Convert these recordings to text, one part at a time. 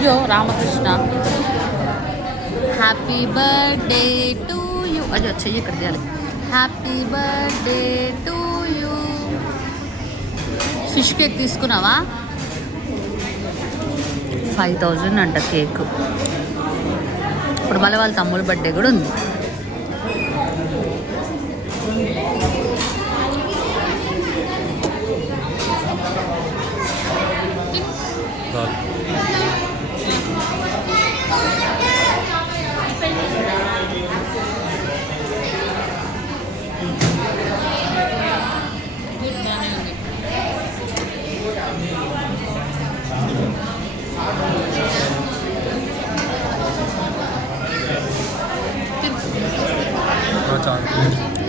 అయ్యో Ramakrishna happy birthday to you. అయ్యో చెయ్యి ఇక్కడ తీయాలి. Happy birthday to you. Fish cake తీసుకున్నావా? 5000 అంట కేక్. ఇప్పుడు మళ్ళీ వాళ్ళ తమ్ముడు బర్త్డే కూడా ఉంది.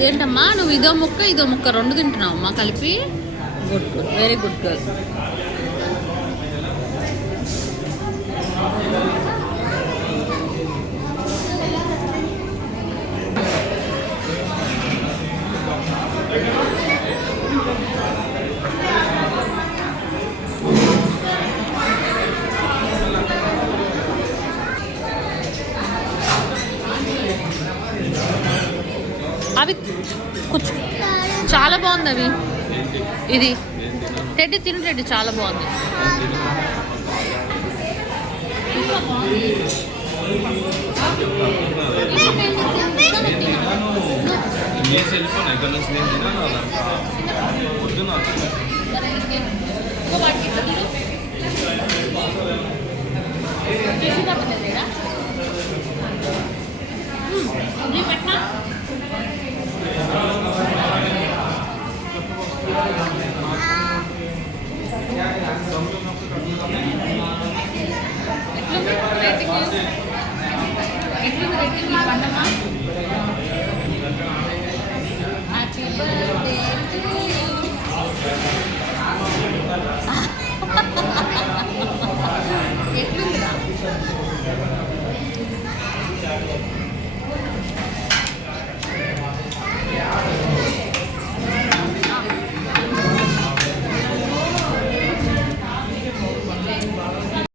ఏంటమ్మా నువ్వు ఇదో ముక్క రెండు తింటున్నావు అమ్మా కలిపి? Good very good girl. అవి కూర్చో, చాలా బాగుంది అవి. ఇది టెడ్డి తిను, టెడ్డి చాలా బాగుంది. పెట్టినా రేటింగ్ రేటింగ్ పండమ్మా.